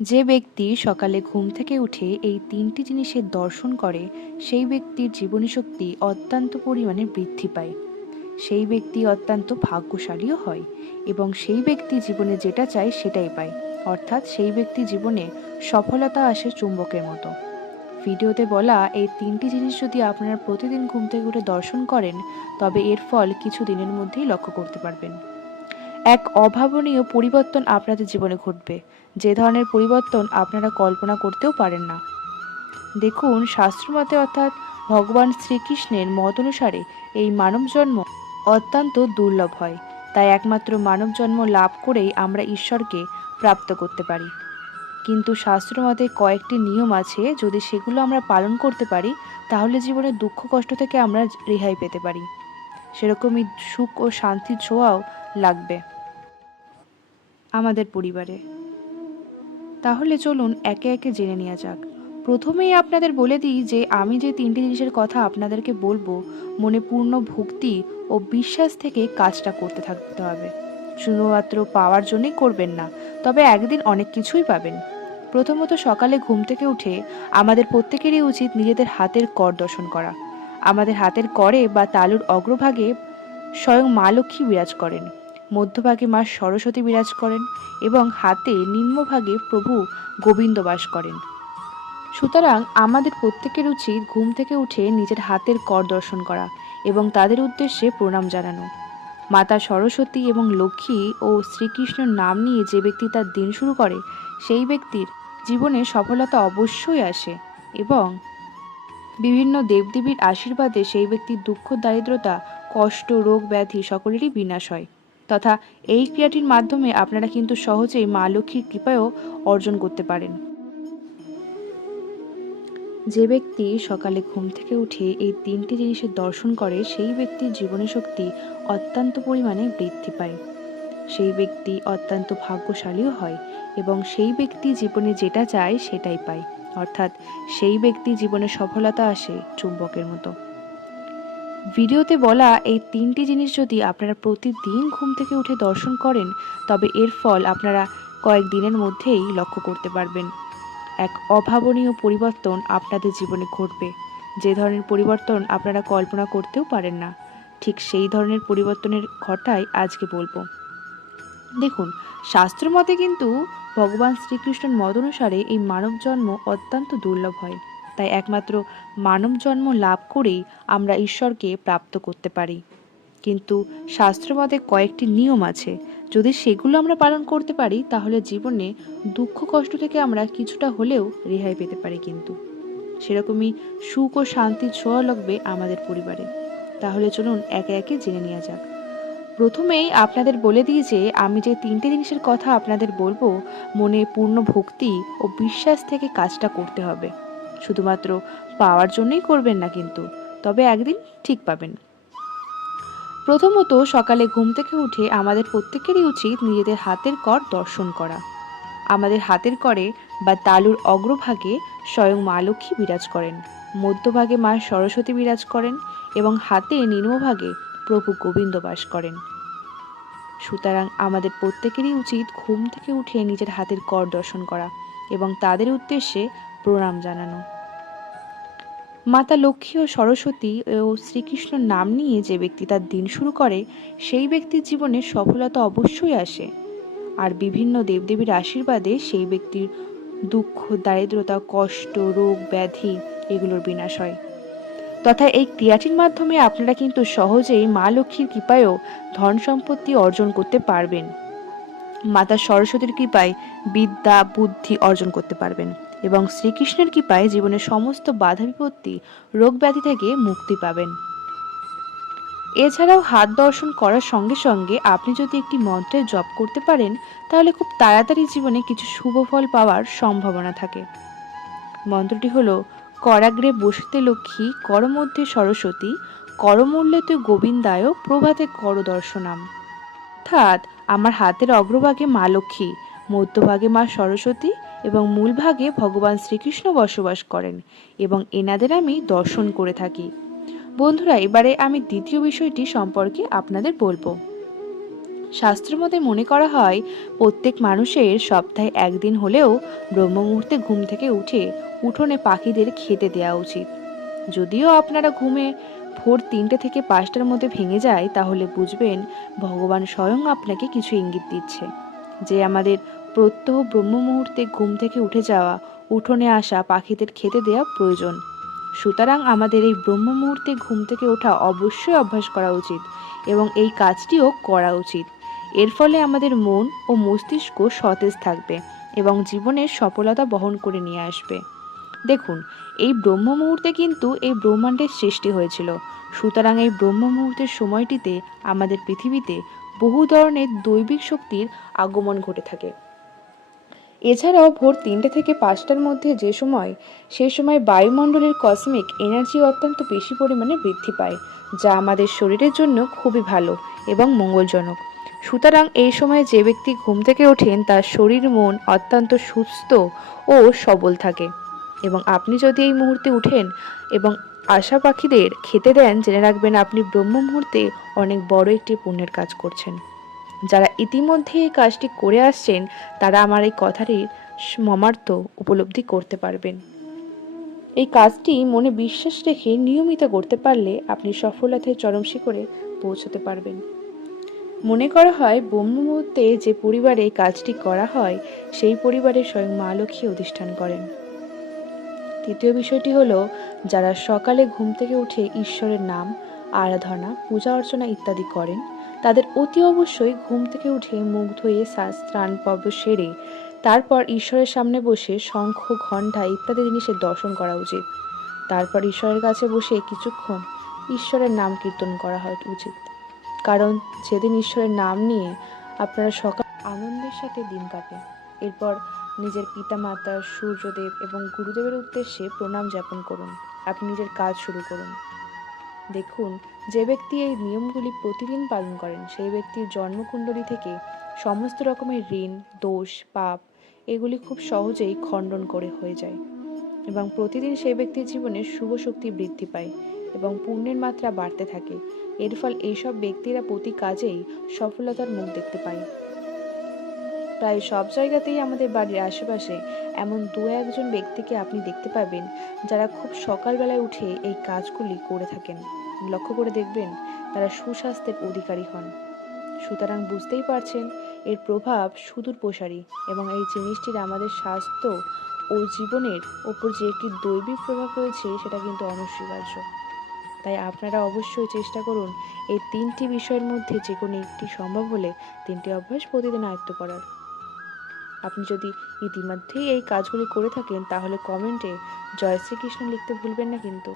যে ব্যক্তি সকালে ঘুম থেকে উঠে এই তিনটি জিনিসের দর্শন করে, সেই ব্যক্তির জীবনী শক্তি অত্যন্ত পরিমাণে বৃদ্ধি পায়। সেই ব্যক্তি অত্যন্ত ভাগ্যশালীও হয় এবং সেই ব্যক্তি জীবনে যেটা চায় সেটাই পায়। অর্থাৎ সেই ব্যক্তি জীবনে সফলতা আসে চুম্বকের মতো। ভিডিওতে বলা এই তিনটি জিনিস যদি আপনারা প্রতিদিন ঘুম থেকে উঠে দর্শন করেন, তবে এর ফল কিছু দিনের মধ্যেই লক্ষ্য করতে পারবেন। এক অভাবনীয় পরিবর্তন আপনাদের জীবনে ঘটবে। যে ধরনের পরিবর্তন আপনারা কল্পনা করতেও পারেন না। দেখুন, শাস্ত্রমতে অর্থাৎ ভগবান শ্রীকৃষ্ণের মত অনুসারে এই মানব জন্ম অত্যন্ত দুর্লভ হয়। তাই একমাত্র মানব জন্ম লাভ করেই আমরা ঈশ্বরকে প্রাপ্ত করতে পারি। কিন্তু শাস্ত্রমতে কয়েকটি নিয়ম আছে, যদি সেগুলো আমরা পালন করতে পারি, তাহলে জীবনের দুঃখ কষ্ট থেকে আমরা রেহাই পেতে পারি। সেরকমই সুখ ও শান্তির ছোঁয়াও লাগবে। আমাদের পরিবারে। তাহলে চলুন একে একে জেনে নেওয়া যাক। প্রথমেই আপনাদের বলে দিই যে আমি যে তিনটি জিনিসের কথা আপনাদেরকে বলব, মনে পূর্ণ ভক্তি ও বিশ্বাস থেকে কাজটা করতে থাকতে হবে। শুধুমাত্র পাওয়ার জন্যই করবেন না, তবে একদিন অনেক কিছুই পাবেন। প্রথমত সকালে ঘুম থেকে উঠে আমাদের প্রত্যেকেরই উচিত নিজেদের হাতের কর দর্শন করা। আমাদের হাতের করে বা তালুর অগ্রভাগে স্বয়ং মা লক্ষ্মী বিরাজ করেন। মধ্যভাগে মা সরস্বতী বিরাজ করেন এবং হাতে নিম্নভাগে প্রভু গোবিন্দ বাস করেন। সুতরাং আমাদের প্রত্যেকের উচিত ঘুম থেকে উঠে নিজের হাতের কর দর্শন করা এবং তাদের উদ্দেশ্যে প্রণাম জানানো। মাতা সরস্বতী এবং লক্ষ্মী ও শ্রীকৃষ্ণের নাম নিয়ে যে ব্যক্তি তার দিন শুরু করে, সেই ব্যক্তির জীবনে সফলতা অবশ্যই আসে এবং বিভিন্ন দেবদেবীর আশীর্বাদে সেই ব্যক্তির দুঃখ, দারিদ্রতা, কষ্ট, রোগ, ব্যাধি সকলেরই বিনাশ হয়। তথা এই ক্রিয়াটির মাধ্যমে আপনারা কিন্তু সহজেই মা লক্ষ্মীর কৃপায়ও অর্জন করতে পারেন। যে ব্যক্তি সকালে ঘুম থেকে উঠে এই তিনটি জিনিসের দর্শন করে, সেই ব্যক্তির জীবনী শক্তি অত্যন্ত পরিমাণে বৃদ্ধি পায়। সেই ব্যক্তি অত্যন্ত ভাগ্যশালীও হয় এবং সেই ব্যক্তি জীবনে যেটা চায় সেটাই পায়। অর্থাৎ সেই ব্যক্তি জীবনে সফলতা আসে চুম্বকের মতো। ভিডিওতে বলা এই তিনটি জিনিস যদি আপনারা প্রতিদিন ঘুম থেকে উঠে দর্শন করেন, তবে এর ফল আপনারা কয়েকদিনের মধ্যেই লক্ষ্য করতে পারবেন। এক অভাবনীয় পরিবর্তন আপনাদের জীবনে ঘটবে। যে ধরনের পরিবর্তন আপনারা কল্পনা করতেও পারেন না। ঠিক সেই ধরনের পরিবর্তনের ঘটাই আজকে বলব। দেখুন শাস্ত্রমতে কিন্তু ভগবান শ্রীকৃষ্ণের মত অনুসারে এই মানব জন্ম অত্যন্ত দুর্লভ হয়। তাই একমাত্র মানব জন্ম লাভ করেই আমরা ঈশ্বরকে প্রাপ্ত করতে পারি। কিন্তু শাস্ত্রমতে কয়েকটি নিয়ম আছে। যদি সেগুলো আমরা পালন করতে পারি, তাহলে জীবনে দুঃখ কষ্ট থেকে আমরা কিছুটা হলেও রেহাই পেতে পারি কিন্তু। সেরকমই সুখ ও শান্তির ছোঁয়া লাগবে আমাদের পরিবারে। তাহলে চলুন একে একে জেনে নেওয়া যাক। প্রথমেই আপনাদের বলে দিই যে, আমি যে তিনটে জিনিসের কথা আপনাদের বলব, মনে পূর্ণ ভক্তি ও বিশ্বাস থেকে কাজটা করতে হবে। শুধুমাত্র পাওয়ার জন্যই করবেন না কিন্তু, তবে একদিন ঠিক পাবেন। প্রথমত সকালে ঘুম থেকে উঠে আমাদের প্রত্যেকেরই উচিত নিজেদের হাতের কর দর্শন করা। আমাদের হাতের করে বা তালুর অগ্রভাগে স্বয়ং মা লক্ষ্মী বিরাজ করেন, মধ্যভাগে মা সরস্বতী বিরাজ করেন এবং হাতে নিম্নভাগে প্রভু গোবিন্দ বাস করেন। সুতরাং আমাদের প্রত্যেকেরই উচিত ঘুম থেকে উঠে নিজের হাতের কর দর্শন করা এবং তাদের উদ্দেশ্যে প্রণাম জানানো। মাতা লক্ষ্মী ও সরস্বতী ও শ্রীকৃষ্ণর নাম নিয়ে যে ব্যক্তি তার দিন শুরু করে, সেই ব্যক্তির জীবনে সফলতা অবশ্যই আসে। আর বিভিন্ন দেবদেবীর আশীর্বাদে সেই ব্যক্তির দুঃখ, দারিদ্রতা, কষ্ট, রোগ, ব্যাধি এগুলোর বিনাশ হয়। তথা এই ক্রিয়াটির মাধ্যমে আপনারা কিন্তু সহজেই মা লক্ষ্মীর কৃপায়ও ধন সম্পত্তি অর্জন করতে পারবেন। মাতা সরস্বতীর কৃপায় বিদ্যা, বুদ্ধি অর্জন করতে পারবেন। এবং শ্রীকৃষ্ণের কৃপায় জীবনের সমস্ত বাধা বিপত্তি রোগ ব্যাধি থেকে মুক্তি পাবেন। এছাড়াও হাত দর্শন করার সঙ্গে সঙ্গে আপনি যদি একটি মন্ত্রের জপ করতে পারেন, তাহলে খুব তাড়াতাড়ি জীবনে কিছু শুভ ফল পাওয়ার সম্ভাবনা থাকে। মন্ত্রটি হলো, করাগ্রে বসিতে লক্ষ্মী, করমধ্যে সরস্বতী করমূল্যে তুই গোবিন্দায়, প্রভাতে কর দর্শনাম অর্থাৎ আমার হাতের অগ্রভাগে মা লক্ষ্মী, মধ্যভাগে মা সরস্বতী এবং মূল ভাগে ভগবান শ্রীকৃষ্ণ বসবাস করেন এবং এনাদের আমি দর্শন করে থাকি। বন্ধুরা, এবারে আমি দ্বিতীয় বিষয়টি সম্পর্কে আপনাদের বলব। শাস্ত্র মতে মনে করা হয়, প্রত্যেক মানুষের সপ্তাহে একদিন হলেও ব্রহ্ম মুহূর্তে ঘুম থেকে উঠে উঠোনে পাখিদের খেতে দেওয়া উচিত। যদিও আপনারা ঘুমে ভোর তিনটে থেকে পাঁচটার মধ্যে ভেঙে যায়, তাহলে বুঝবেন ভগবান স্বয়ং আপনাকে কিছু ইঙ্গিত দিচ্ছে যে আমাদের প্রত্যহ ব্রহ্ম মুহূর্তে ঘুম থেকে উঠে যাওয়া, উঠোনে আসা পাখিদের খেতে দেওয়া প্রয়োজন। সুতরাং আমাদের এই ব্রহ্ম মুহূর্তে ঘুম থেকে ওঠা অবশ্যই অভ্যাস করা উচিত এবং এই কাজটিও করা উচিত। এর ফলে আমাদের মন ও মস্তিষ্ক সতেজ থাকবে এবং জীবনের সফলতা বহন করে নিয়ে আসবে। দেখুন, এই ব্রহ্ম মুহূর্তে কিন্তু এই ব্রহ্মাণ্ডের সৃষ্টি হয়েছিল। সুতরাং এই ব্রহ্ম মুহূর্তের সময়টিতে আমাদের পৃথিবীতে বহু ধরনের দৈবিক শক্তির আগমন ঘটে থাকে। এছাড়াও ভোর তিনটে থেকে পাঁচটার মধ্যে যে সময়, সে সময় বায়ুমণ্ডলের কসমিক এনার্জি অত্যন্ত বেশি পরিমাণে বৃদ্ধি পায়, যা আমাদের শরীরের জন্য খুবই ভালো এবং মঙ্গলজনক। সুতরাং এই সময় যে ব্যক্তি ঘুম থেকে ওঠেন, তার শরীর, মন অত্যন্ত সুস্থ ও সবল থাকে। এবং আপনি যদি এই মুহূর্তে উঠেন এবং আশা পাখিদের খেতে দেন, জেনে রাখবেন আপনি ব্রহ্ম মুহূর্তে অনেক বড় একটি পুণ্যের কাজ করছেন। যারা ইতিমধ্যে এই কাজটি করে আসছেন, তারা আমার এই কথাটির মমার্থ উপলব্ধি করতে পারবেন। এই কাজটি মনে বিশ্বাস রেখে নিয়মিত করতে পারলে আপনি সফলতায় চরম শিখরে পৌঁছতে পারবেন। মনে করা হয়, ব্রহ্ম মুহূর্তে যে পরিবারে কাজটি করা হয়, সেই পরিবারে স্বয়ং মা লক্ষ্মী অধিষ্ঠান করেন। তৃতীয় বিষয়টি হলো, যারা সকালে ঘুম থেকে উঠে ঈশ্বরের নাম, আরাধনা, পূজা অর্চনা ইত্যাদি করেন তাদের অতি অবশ্যই ঘুম থেকে উঠে মুখ ধুয়ে শ্বাস- পর্ব সেরে তারপর ঈশ্বরের সামনে বসে শঙ্খ, ঘণ্টা ইত্যাদি জিনিসের দর্শন করা উচিত। তারপর ঈশ্বরের কাছে বসে কিছুক্ষণ ঈশ্বরের নাম কীর্তন করা হয় উচিত। কারণ যেদিন ঈশ্বরের নাম নিয়ে আপনারা সকাল আনন্দের সাথে দিন কাটে, এরপর নিজের পিতামাতা, সূর্যদেব এবং গুরুদেবের উদ্দেশ্যে প্রণাম যাপন করুন। আপনি নিজের কাজ শুরু করুন। দেখুন, যে ব্যক্তি এই নিয়মগুলি প্রতিদিন পালন করেন, সেই ব্যক্তির জন্মকুণ্ডলী থেকে সমস্ত রকমের ঋণ, দোষ, পাপ, এগুলি খুব সহজেই খণ্ডন করে হয়ে যায় এবং প্রতিদিন সেই ব্যক্তির জীবনে শুভ শক্তি বৃদ্ধি পায় এবং পুণ্যের মাত্রা বাড়তে থাকে। এর ফল এইসব ব্যক্তিরা প্রতি কাজেই সফলতার মুখ দেখতে পায়। প্রায় সব জায়গাতেই আমাদের বাড়ির আশেপাশে এমন দু একজন ব্যক্তিকে আপনি দেখতে পাবেন যারা খুব সকালবেলায় উঠে এই কাজগুলি করে থাকেন। লক্ষ্য করে দেখবেন তারা সুস্বাস্থ্যের অধিকারী হন। সুতরাং বুঝতেই পারছেন এর প্রভাব সুদূর প্রসারী এবং এই জিনিসটির আমাদের স্বাস্থ্য ও জীবনের ওপর যে একটি দৈবিক প্রভাব রয়েছে সেটা কিন্তু অনস্বীকার্য। তাই আপনারা অবশ্যই চেষ্টা করুন এই তিনটি বিষয়ের মধ্যে যে কোনো একটি সম্ভব হলে তিনটি অভ্যাস প্রতিদিন আয়ত্ত করার। আপনি যদি ইতিমধ্যেই এই কাজগুলি করে থাকেন, তাহলে কমেন্টে জয় শ্রীকৃষ্ণ লিখতে ভুলবেন না কিন্তু।